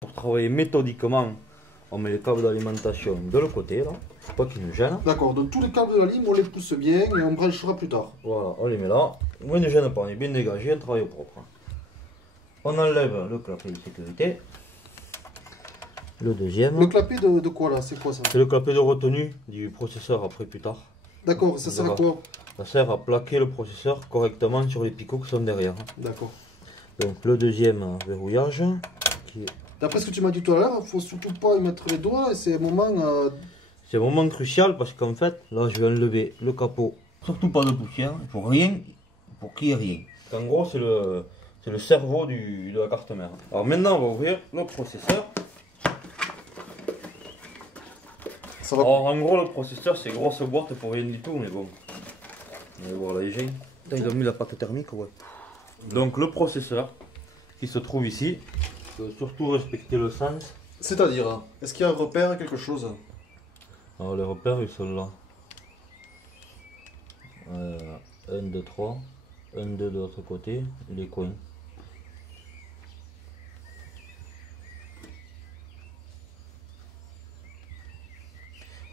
Pour travailler méthodiquement, on met les câbles d'alimentation de l'autre côté, là, pas qu'ils nous gênent. D'accord, donc tous les câbles de la lime, on les pousse bien et on branchera plus tard. Voilà, on les met là. Moi, ils ne gênent pas, on est bien dégagé, on travaille au propre. On enlève le clapet de sécurité. Le deuxième. Le clapet de quoi là? C'est quoi ça? C'est le clapet de retenue du processeur après plus tard. D'accord, ça sert à quoi? Ça sert à plaquer le processeur correctement sur les picots qui sont derrière. D'accord. Donc le deuxième verrouillage. D'après ce que tu m'as dit tout à l'heure, il ne faut surtout pas y mettre les doigts, c'est un moment... C'est un moment crucial parce qu'en fait, là je vais enlever le capot. Surtout pas de poussière, il faut rien, pour qu'il n'y ait rien. En gros, c'est le cerveau de la carte mère. Alors maintenant, on va ouvrir le processeur. Ça va... Alors en gros, le processeur, c'est grosse boîte pour rien du tout, mais bon. On va voir la hygiène. Putain, ils ont mis la pâte thermique, ouais. Donc le processeur qui se trouve ici. Il faut surtout respecter le sens. C'est-à-dire, est-ce qu'il y a un repère, quelque chose? Alors les repères, ils sont là. 1, 2, 3. 1, 2 de l'autre côté, et les coins.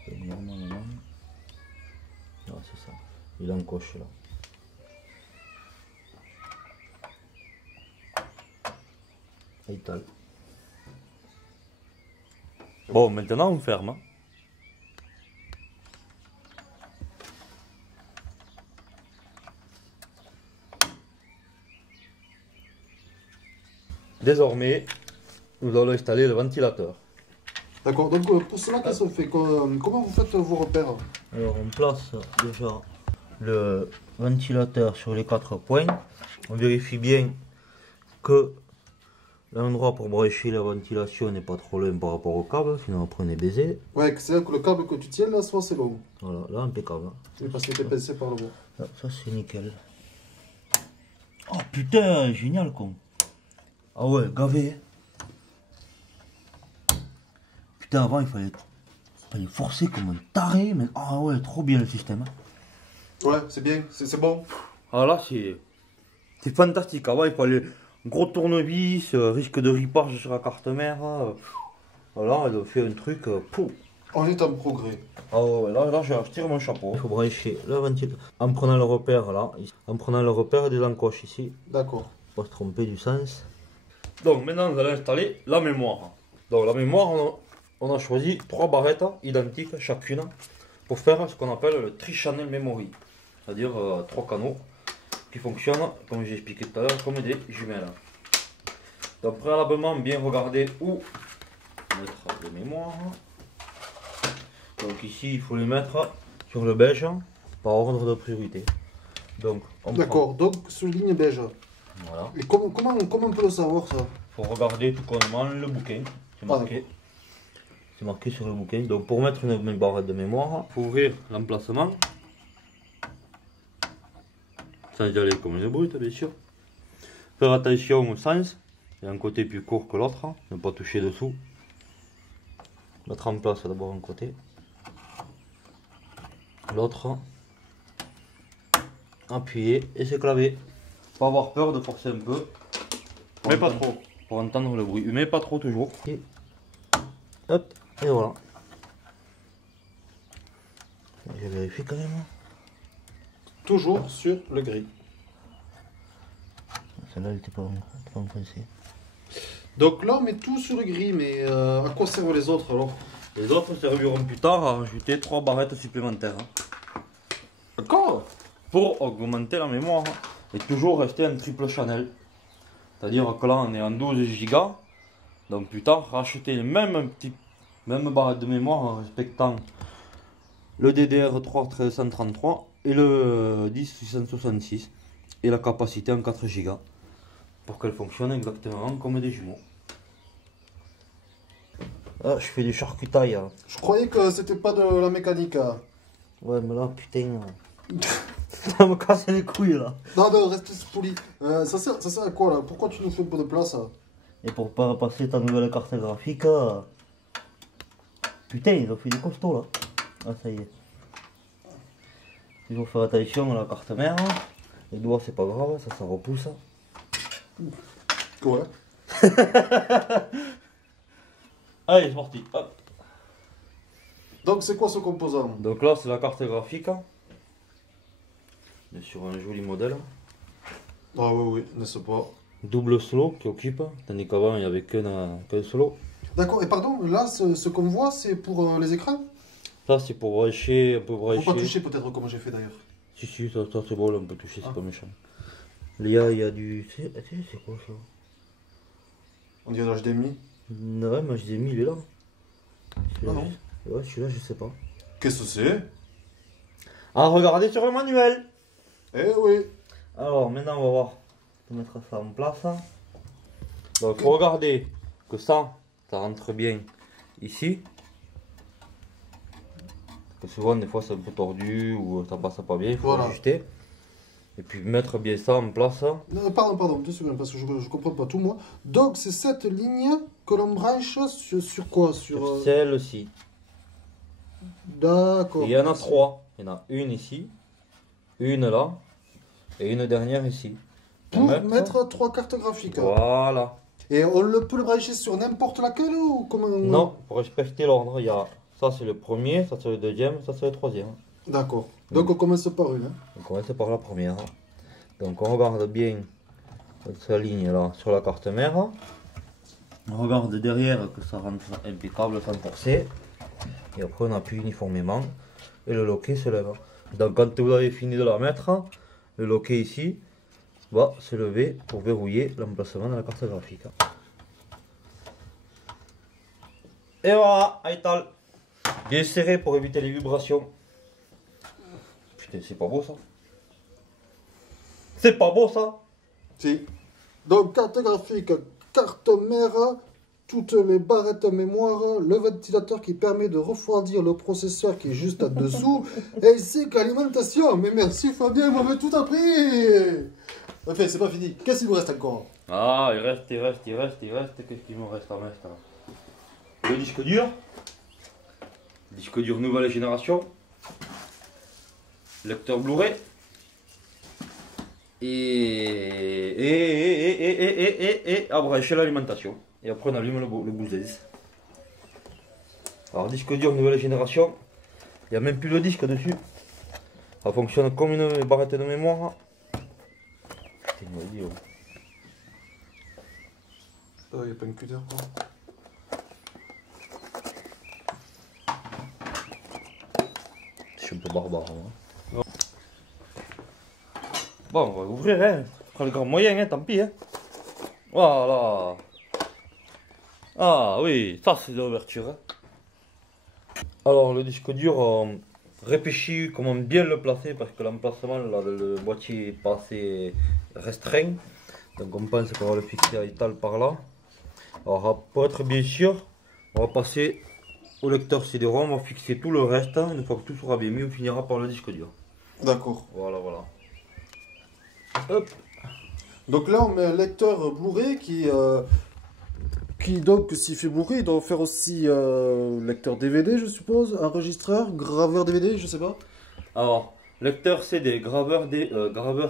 Donc normalement, ah, c'est ça. Il encoche là. Étal. Bon, maintenant on ferme. Hein. Désormais, nous allons installer le ventilateur. D'accord, donc pour cela, qu'est-ce qu'on fait? Comment vous faites vos repères? Alors on place déjà le ventilateur sur les 4 points. On vérifie bien que l'endroit pour brancher la ventilation n'est pas trop loin par rapport au câble, sinon après on est baisé. Ouais, c'est-à-dire que le câble que tu tiens là, soit c'est long. Voilà, là impeccable. Oui, parce que t'es pincé par le bout. Ça c'est nickel. Oh putain, génial con. Ah ouais, gavé. Putain, avant il fallait forcer comme un taré, mais ah ouais, trop bien le système. Ouais, c'est bien, c'est bon. Ah là c'est fantastique. Avant il fallait gros tournevis, risque de ripage sur la carte mère. Voilà, elle a fait un truc. Pouf. On est en progrès. Ah ouais, là je tire mon chapeau. Il faut brancher le ventilateur en prenant le repère là, en prenant le repère des encoches ici. D'accord. Pas se tromper du sens. Donc maintenant vous allez installer la mémoire. Donc la mémoire, on a choisi 3 barrettes identiques chacune pour faire ce qu'on appelle le tri-channel memory. C'est-à-dire 3 canaux qui fonctionnent, comme j'ai expliqué tout à l'heure, comme des jumelles. Donc préalablement, bien regarder où mettre les mémoires. Donc ici, il faut les mettre sur le beige par ordre de priorité. Donc d'accord, donc sur ligne beige. Voilà. Et comment on peut le savoir ça? Il faut regarder tout connement le bouquin. C'est marqué. C'est marqué sur le bouquin. Donc pour mettre une barrette de mémoire, il faut ouvrir l'emplacement. Sans y aller comme une brute, bien sûr. Faire attention au sens. Il y a un côté plus court que l'autre. Ne pas toucher dessous. Mettre en place d'abord un côté. L'autre. Appuyer et c'est clavé. Pas avoir peur de forcer un peu. Mais pas trop. Pour entendre le bruit. Mais pas trop toujours. Et hop. Et voilà. Je vérifie quand même. Toujours sur le gris. Celle-là, elle n'était pas enfoncée. Donc là, on met tout sur le gris, mais à quoi servent les autres alors? Les autres serviront plus tard à rajouter 3 barrettes supplémentaires. D'accord. Pour augmenter la mémoire et toujours rester en triple channel. C'est-à-dire que là, on est en 12 Go. Donc plus tard, racheter les mêmes barrettes de mémoire en respectant le DDR3 1333 et le 10666 et la capacité en 4 Go pour qu'elles fonctionnent exactement comme des jumeaux. Ah, je fais du charcutaille. Hein. Je croyais que c'était pas de la mécanique. Hein. Ouais, mais là, putain, ça me casse les couilles là. Non, non, reste poli. Ça sert à quoi là? Pourquoi tu nous fais un peu de place? Et pour pas passer ta nouvelle carte graphique, putain, ils ont fait du costaud là. Ah, ça y est. Toujours faire attention à la carte mère. Les doigts, c'est pas grave, ça repousse. Ouais. Allez, c'est parti. Hop. Donc c'est quoi ce composant? Donc là, c'est la carte graphique. On est sur un joli modèle. Ah oui, oui, n'est-ce pas? Double solo qui occupe, tandis qu'avant il n'y avait qu'un solo. D'accord, et pardon, là, ce qu'on voit, c'est pour les écrans? Ça, c'est pour brancher, un peu Faut brancher. pas toucher peut-être comme j'ai fait d'ailleurs. Si, si, ça c'est bon, là, on peut toucher, c'est pas méchant. Il y a du. C'est quoi ça? On dirait l'HDMI. Ouais, moi je l'ai mis, il est là. Ah non. Ouais, celui-là, je sais pas. Qu'est-ce que c'est? Ah, regardez sur le manuel! Eh oui. Alors, maintenant, on va voir. On va mettre ça en place. Donc, faut regarder que ça rentre bien ici. Parce que souvent, des fois, c'est un peu tordu ou ça passe pas bien, il faut Voilà. ajuster. Et puis, mettre bien ça en place. Pardon, 2 secondes, parce que je comprends pas tout moi. Donc c'est cette ligne que l'on branche sur quoi? Sur. Celle-ci. D'accord. Il y en a 3. Il y en a une ici, une là, et une dernière ici. Pour mettre 3 cartes graphiques. Voilà. Et peut le brancher sur n'importe laquelle ou comment? Non, pour respecter l'ordre, il y a ça c'est le premier, ça c'est le deuxième, ça c'est le troisième. D'accord. Donc on commence par une. Hein. On commence par la première. Donc on regarde bien cette ligne là sur la carte mère. On regarde derrière que ça rentre impeccable sans forcer. Et après on appuie uniformément et le loquet se lève. Donc quand vous avez fini de la mettre, le loquet ici va se lever pour verrouiller l'emplacement de la carte graphique. Et voilà, Aital. Bien serré pour éviter les vibrations. Putain, c'est pas beau ça. C'est pas beau ça. Si. Donc carte graphique, carte mère, toutes les barrettes mémoire, le ventilateur qui permet de refroidir le processeur qui est juste en dessous, ainsi que l'alimentation. Mais merci Fabien, vous m'avez tout appris. Enfin, c'est pas fini. Qu'est-ce qu'il vous reste encore? Ah, il reste. Qu'est-ce qu'il me reste à mettre là? Le disque dur. Disque dur nouvelle génération. Lecteur Blu-ray. Et à brancher l'alimentation. Et après on allume le bousez. Alors disque dur nouvelle génération. Il n'y a même plus le disque dessus. Ça fonctionne comme une barrette de mémoire. Putain, il m'a dit, oh. Il n'y a pas une cutter quoi. Je suis un peu barbare. Hein. Bon, on va ouvrir, hein. On fera le grand moyen, hein, tant pis. Hein. Voilà. Ah oui, ça c'est de l'ouverture. Hein. Alors, le disque dur, réfléchis comment bien le placer parce que l'emplacement, là, le boîtier est pas assez restreint. Donc, on pense qu'on va le fixer à l'étal par là. Alors, pour être bien sûr, on va passer au lecteur CD-ROM, on va fixer tout le reste. Une fois que tout sera bien mis, on finira par le disque dur. D'accord. Voilà, voilà. Hop. Donc là, on met un lecteur Blu-ray qui donc, s'il fait Blu-ray, il doit faire aussi lecteur DVD, je suppose, enregistreur, graveur DVD, je sais pas. Alors, lecteur CD, graveur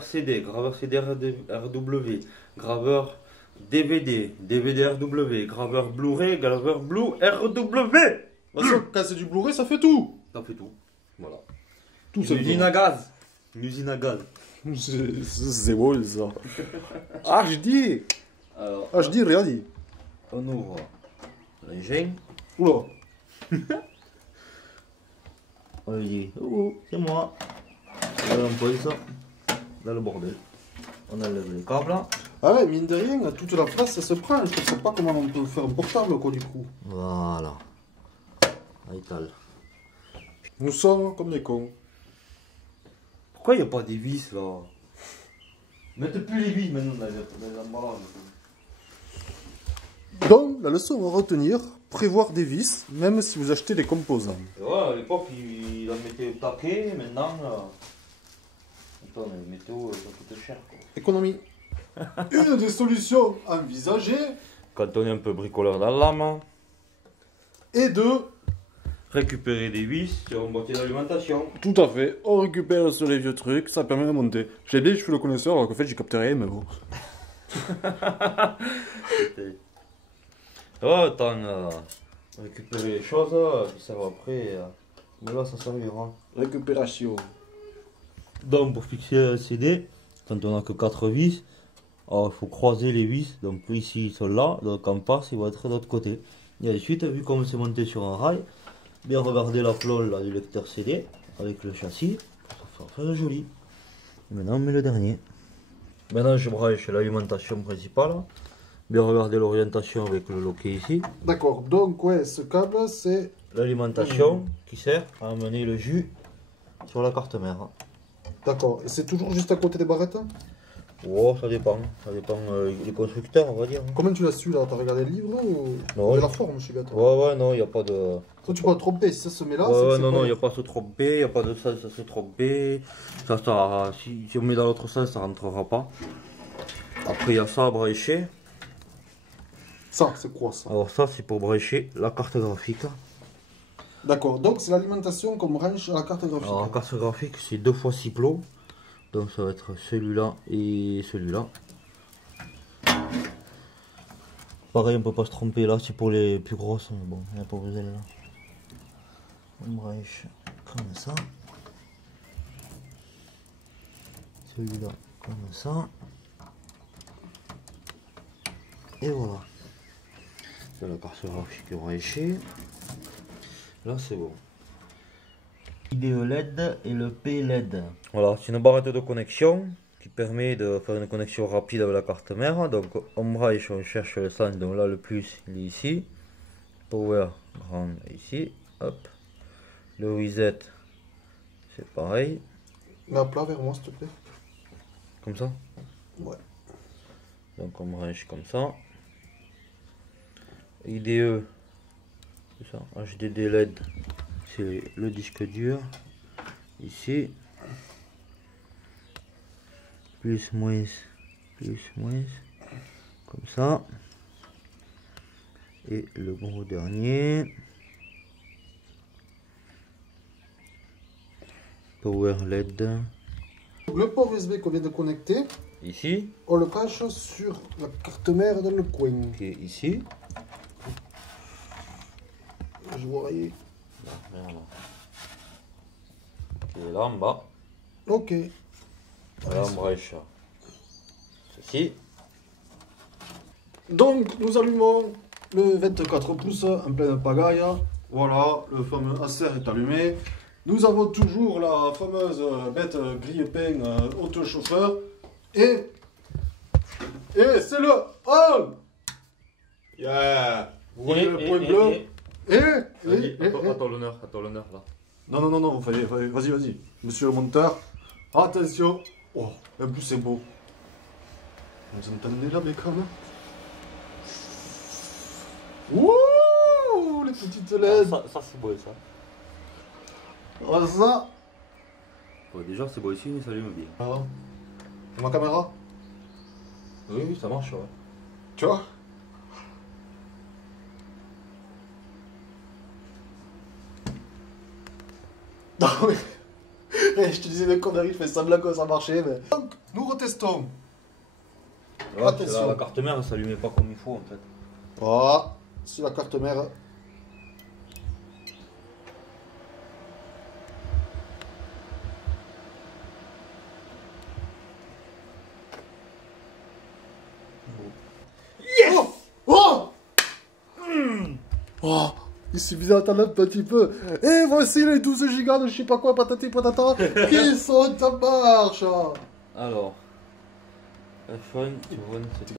CD, graveur CD RW, graveur DVD, DVD RW, graveur Blu-ray, graveur Blu RW. De toute façon, quand c'est du Blu-ray, ça fait tout. Ça fait tout. Voilà. Tout Une usine à gaz. Une usine à gaz. C'est beau ça. HD. Alors, HD, rien dit. on ouvre l'engin. Oula. On lui dit, oh, c'est moi. Là, on pose dans le bordel. On enlève les câbles. Ah ouais, mine de rien, toute la place, ça se prend. Je sais pas comment on peut faire un portable, quoi, du coup. Voilà. Aital. Nous sommes comme des cons. Pourquoi il n'y a pas des vis là? Mettez plus les vis maintenant dans les emballages. Donc, la leçon à retenir, prévoir des vis, même si vous achetez des composants. Ouais, à l'époque, il en mettait au taquet, maintenant, attends, les métaux, ça coûte cher. Quoi. Économie. Une des solutions envisagées Quand on est un peu bricoleur dans l'âme, est de... récupérer des vis sur un boîtier d'alimentation. Tout à fait, on récupère sur les vieux trucs, ça permet de monter. J'ai dit, je suis le connaisseur, alors qu'en fait, j'ai capté rien, mais bon. Oh, attends, récupérer les choses qui servent après. Mais là, ça servira. Récupération. Donc, pour fixer le CD, quand on n'a que 4 vis, il faut croiser les vis. Donc, ici, ils sont là. Donc, en passe, ils vont être de l'autre côté. Et ensuite, vu comme c'est monté sur un rail, bien regarder la plombe là, du lecteur CD avec le châssis. Ça fait joli. Et maintenant, on met le dernier. Maintenant, je branche l'alimentation principale. Bien regarder l'orientation avec le loquet ici. D'accord, donc ouais, ce câble c'est... L'alimentation qui sert à amener le jus sur la carte mère. D'accord, et c'est toujours juste à côté des barrettes? Oh, ça dépend des constructeurs, on va dire. Comment tu l'as su là? T'as regardé le livre là ou... Non. Il y a la forme, je suis bête. Ouais, non, il n'y a pas de... Toi tu peux te tromper, si ça se met là, Ouais, c'est non, quoi? il n'y a pas à se tromper, il n'y a pas de sens à se tromper. Si on met dans l'autre sens, ça rentrera pas. Après, il y a ça à brancher. Ça, c'est quoi ça? Alors ça, c'est pour brancher la carte graphique. D'accord, donc c'est l'alimentation qu'on branche à la carte graphique. Alors la carte graphique, c'est 2 fois 6 plots. Donc ça va être celui-là et celui-là. Pareil, on peut pas se tromper là, c'est pour les plus grosses. Mais bon, il n'y a pas besoin là. On branche comme ça. Celui-là comme ça. Et voilà. C'est la carte graphique branchée. Là c'est bon. Vidéo LED et le P-LED. Voilà, c'est une barrette de connexion qui permet de faire une connexion rapide avec la carte mère. Donc on branche, on cherche le sens. Donc là le plus il est ici. Power grand ici. Hop. Le reset c'est pareil. Mais à plat vers moi s'il te plaît. Comme ça. Ouais. Donc on branche comme ça. IDE, c'est ça, HDD LED, c'est le disque dur, ici, plus, moins, comme ça, et le gros dernier, Power LED, Le port USB qu'on vient de connecter, ici, on le branche sur la carte mère dans le coin. qui est ici. Je vois rien. Qui est là en bas. Ok. Voilà, on branche ceci. Donc nous allumons le 24 pouces en pleine pagaille. Voilà, le fameux Acer est allumé. Nous avons toujours la fameuse bête grille-pain auto-chauffeur. Et c'est le on. Yeah. Vous voyez le point bleu. Attends l'honneur là. Non, vas-y. Monsieur le monteur, attention. Oh, en plus c'est beau. Vous entendez là, mes crânes? Wouh, les petites LED. Ça c'est beau ça. Oh, ça. Bon, déjà c'est beau ici, mais ça allume bien. Ah. Ma caméra? Oui, ça marche, ouais. Tu vois? Non mais... je te disais de conneries, je fais semblant que ça marchait, mais... Donc, nous retestons. Là, Attention. la carte mère, ça s'allumait pas comme il faut en fait. Voilà, c'est la carte mère. Yes! Oh! Oh! Il suffisait d'attendre un petit peu. Et voici les 12 gigas de je sais pas quoi, patati patata, qui sont en marche. Alors, F1, tu vois, c'est